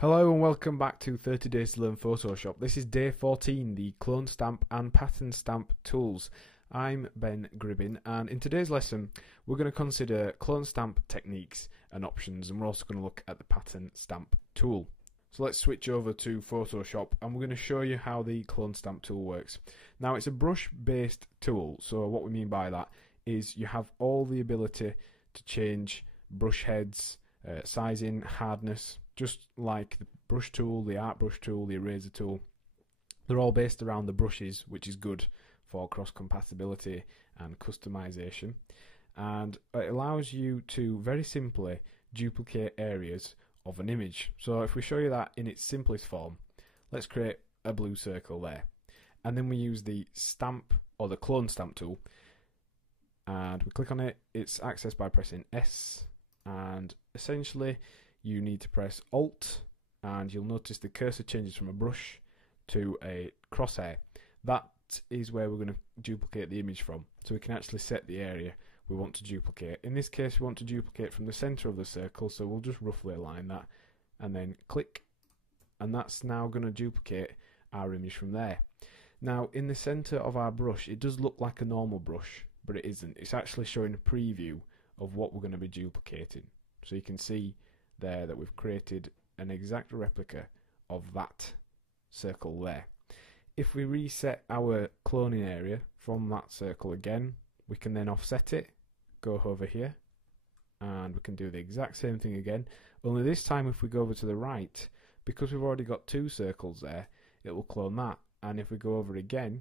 Hello and welcome back to 30 Days to Learn Photoshop. This is day 14, the Clone Stamp and Pattern Stamp tools. I'm Ben Gribbin, and in today's lesson we're going to consider clone stamp techniques and options, and we're also going to look at the Pattern Stamp tool. So let's switch over to Photoshop and we're going to show you how the clone stamp tool works. Now, it's a brush based tool, so what we mean by that is you have all the ability to change brush heads, sizing, hardness, just like the brush tool, the art brush tool, the eraser tool. They're all based around the brushes, which is good for cross compatibility and customization, and it allows you to very simply duplicate areas of an image. So if we show you that in its simplest form, let's create a blue circle there, and then we use the stamp or the clone stamp tool, and we click on it. It's accessed by pressing S, and essentially you need to press Alt, and you'll notice the cursor changes from a brush to a crosshair. That is where we're going to duplicate the image from, so we can actually set the area we want to duplicate. In this case, we want to duplicate from the center of the circle, so we'll just roughly align that and then click, and that's now going to duplicate our image from there. Now, in the center of our brush, it does look like a normal brush, but it isn't. It's actually showing a preview of what we're going to be duplicating. So you can see there that we've created an exact replica of that circle there. If we reset our cloning area from that circle again, we can then offset it, go over here, and we can do the exact same thing again, only this time if we go over to the right, because we've already got two circles there, it will clone that, and if we go over again,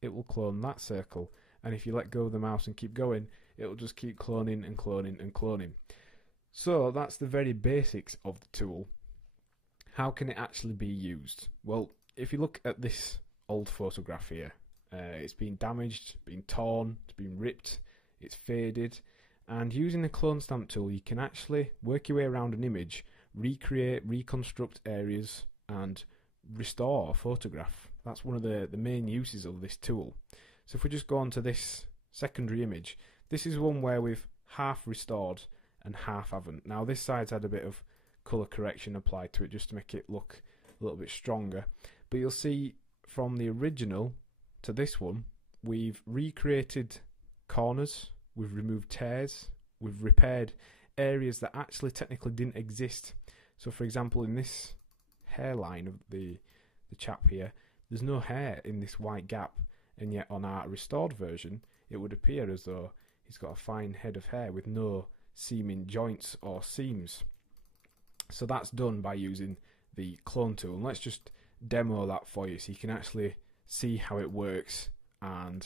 it will clone that circle, and if you let go of the mouse and keep going, it will just keep cloning and cloning and cloning. So that's the very basics of the tool. How can it actually be used? Well, if you look at this old photograph here, it's been damaged, been torn, it's been ripped, it's faded, and using the clone stamp tool you can actually work your way around an image, recreate, reconstruct areas, and restore a photograph. That's one of the main uses of this tool. So if we just go on to this secondary image, this is one where we've half restored and half haven't. Now this side's had a bit of colour correction applied to it just to make it look a little bit stronger, but you'll see from the original to this one we've recreated corners, we've removed tears, we've repaired areas that actually technically didn't exist. So for example, in this hairline of the chap here, there's no hair in this white gap, and yet on our restored version it would appear as though he's got a fine head of hair with no seaming joints or seams. So that's done by using the clone tool, and let's just demo that for you so you can actually see how it works and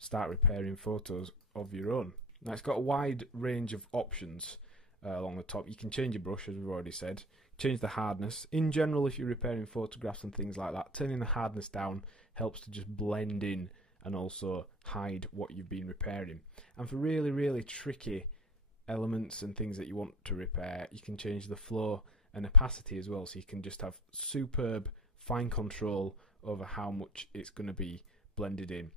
start repairing photos of your own. Now it's got a wide range of options along the top. You can change your brush, as we've already said, change the hardness. In general, if you're repairing photographs and things like that, turning the hardness down helps to just blend in and also hide what you've been repairing. And for really tricky elements and things that you want to repair, you can change the flow and opacity as well, so you can just have superb fine control over how much it's going to be blended in.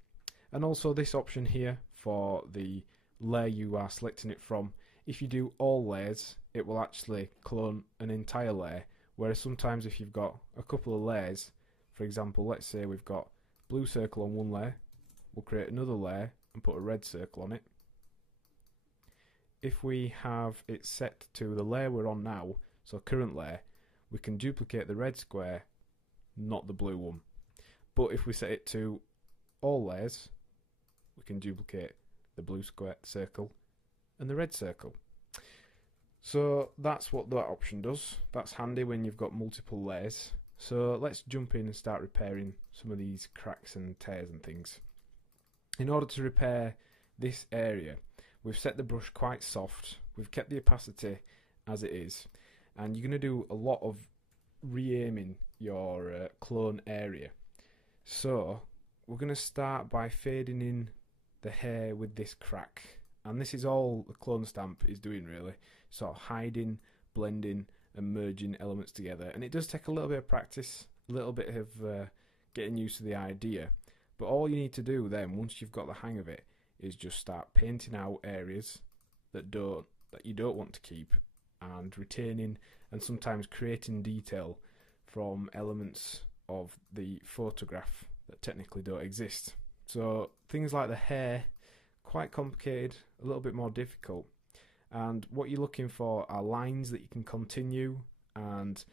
And also this option here for the layer you are selecting it from, if you do all layers it will actually clone an entire layer, whereas sometimes if you've got a couple of layers, for example, let's say we've got blue circle on one layer, we'll create another layer and put a red circle on it. If we have it set to the layer we're on now, so current layer, we can duplicate the red square, not the blue one. But if we set it to all layers, we can duplicate the blue square circle and the red circle. So that's what that option does. That's handy when you've got multiple layers. So let's jump in and start repairing some of these cracks and tears and things. In order to repair this area, we've set the brush quite soft, we've kept the opacity as it is, and you're going to do a lot of re-aiming your clone area. So we're going to start by fading in the hair with this crack, and this is all the clone stamp is doing really, sort of hiding, blending and merging elements together. And it does take a little bit of practice, a little bit of getting used to the idea, but all you need to do then, once you've got the hang of it, is just start painting out areas that you don't want to keep, and retaining and sometimes creating detail from elements of the photograph that technically don't exist. So things like the hair, quite complicated, a little bit more difficult. And what you're looking for are lines that you can continue, and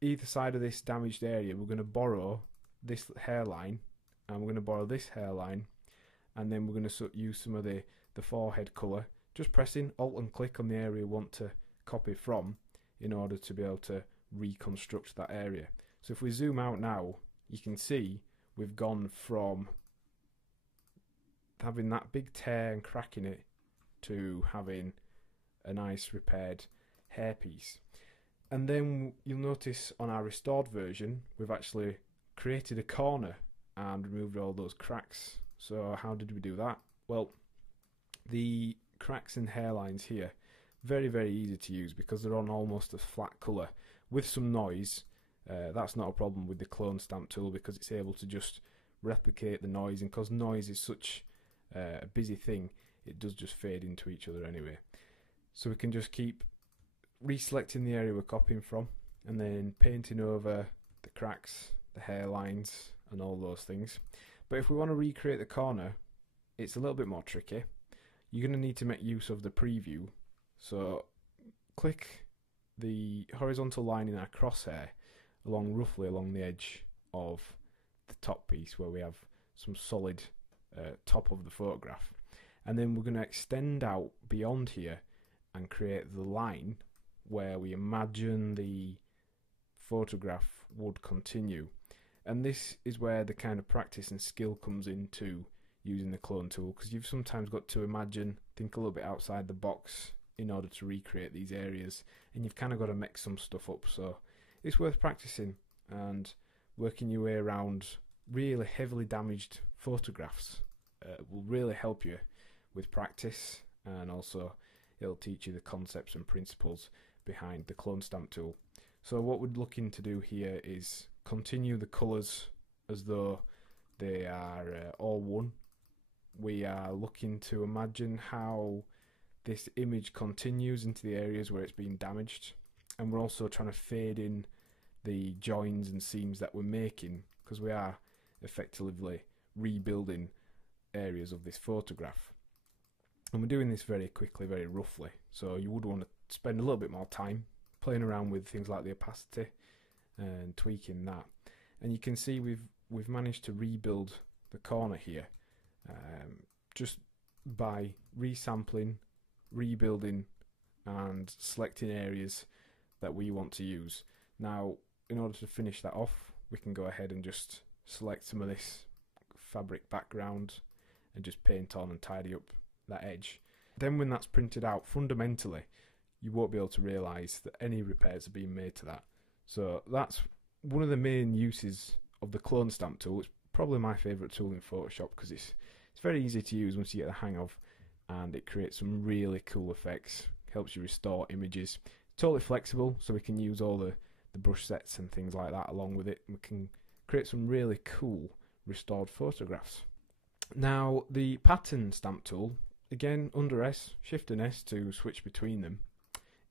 either side of this damaged area we're going to borrow this hairline, and we're going to borrow this hairline, and then we're going to use some of the forehead colour, just pressing Alt and click on the area we want to copy from in order to be able to reconstruct that area. So if we zoom out now, you can see we've gone from having that big tear and crack in it to having a nice repaired hairpiece. And then you'll notice on our restored version we've actually created a corner and removed all those cracks. So how did we do that? Well, the cracks and hairlines here, very, very easy to use because they're on almost a flat colour with some noise. That's not a problem with the Clone Stamp Tool because it's able to just replicate the noise, and because noise is such a busy thing, it does just fade into each other anyway. So we can just keep reselecting the area we're copying from and then painting over the cracks, the hairlines and all those things. But if we want to recreate the corner, it's a little bit more tricky. You're going to need to make use of the preview. So click the horizontal line in our crosshair roughly along the edge of the top piece where we have some solid top of the photograph, and then we're going to extend out beyond here and create the line where we imagine the photograph would continue. And this is where the kind of practice and skill comes into using the clone tool, because you've sometimes got to imagine, think a little bit outside the box in order to recreate these areas, and you've kind of got to mix some stuff up. So it's worth practicing and working your way around really heavily damaged photographs. Will really help you with practice, and also it'll teach you the concepts and principles behind the clone stamp tool. So what we're looking to do here is continue the colours as though they are all one. We are looking to imagine how this image continues into the areas where it's been damaged, and we're also trying to fade in the joins and seams that we're making, because we are effectively rebuilding areas of this photograph. And we're doing this very quickly, very roughly, so you would want to spend a little bit more time playing around with things like the opacity and tweaking that. And you can see we've managed to rebuild the corner here just by resampling, rebuilding and selecting areas that we want to use. Now, in order to finish that off, we can go ahead and just select some of this fabric background and just paint on and tidy up that edge. Then when that's printed out, fundamentally you won't be able to realise that any repairs are being made to that. So that's one of the main uses of the clone stamp tool. It's probably my favourite tool in Photoshop because it's very easy to use once you get the hang of, and it creates some really cool effects, helps you restore images. It's totally flexible, so we can use all the brush sets and things like that along with it, and we can create some really cool restored photographs. Now the pattern stamp tool, again under S, Shift and S to switch between them,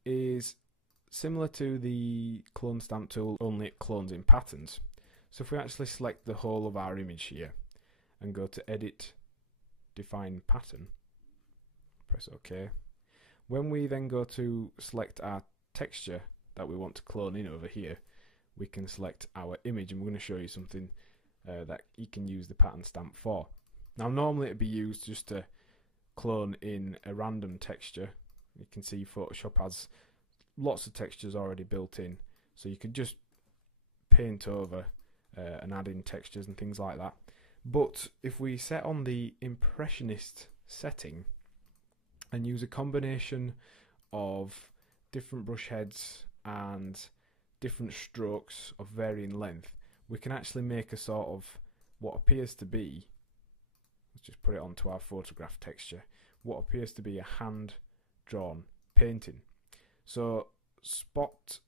is similar to the clone stamp tool, only it clones in patterns. So if we actually select the whole of our image here and go to Edit, Define Pattern, press OK. When we then go to select our texture that we want to clone in over here, we can select our image, and we're going to show you something that you can use the pattern stamp for. Now normally it'd be used just to clone in a random texture. You can see Photoshop has lots of textures already built in, so you could just paint over and add in textures and things like that. But if we set on the impressionist setting and use a combination of different brush heads and different strokes of varying length, we can actually make a sort of what appears to be, let's just put it onto our photograph texture, what appears to be a hand-drawn painting. So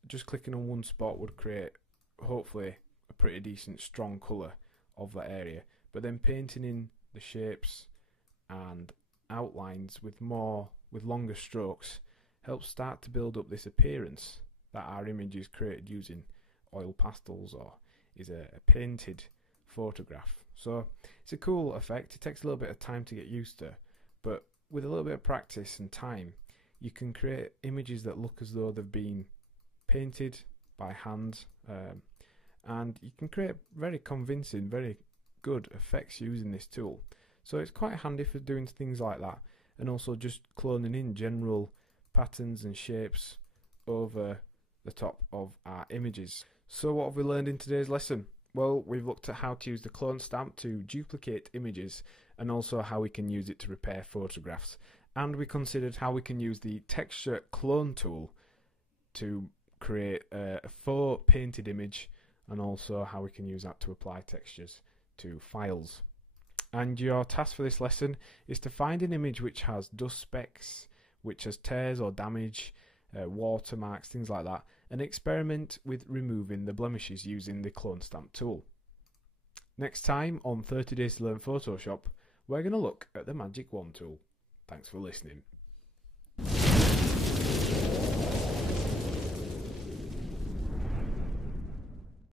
just clicking on one spot would create hopefully a pretty decent strong colour of that area, but then painting in the shapes and outlines with longer strokes helps start to build up this appearance that our image is created using oil pastels or is a painted photograph. So it's a cool effect. It takes a little bit of time to get used to, but with a little bit of practice and time, you can create images that look as though they've been painted by hand, and you can create very convincing, very good effects using this tool. So it's quite handy for doing things like that, and also just cloning in general patterns and shapes over the top of our images. So what have we learned in today's lesson? Well, we've looked at how to use the clone stamp to duplicate images, and also how we can use it to repair photographs. And we considered how we can use the texture clone tool to create a faux painted image, and also how we can use that to apply textures to files. And your task for this lesson is to find an image which has dust specks, which has tears or damage, watermarks, things like that, and experiment with removing the blemishes using the clone stamp tool. Next time on 30 Days to Learn Photoshop, we're going to look at the Magic Wand tool. Thanks for listening.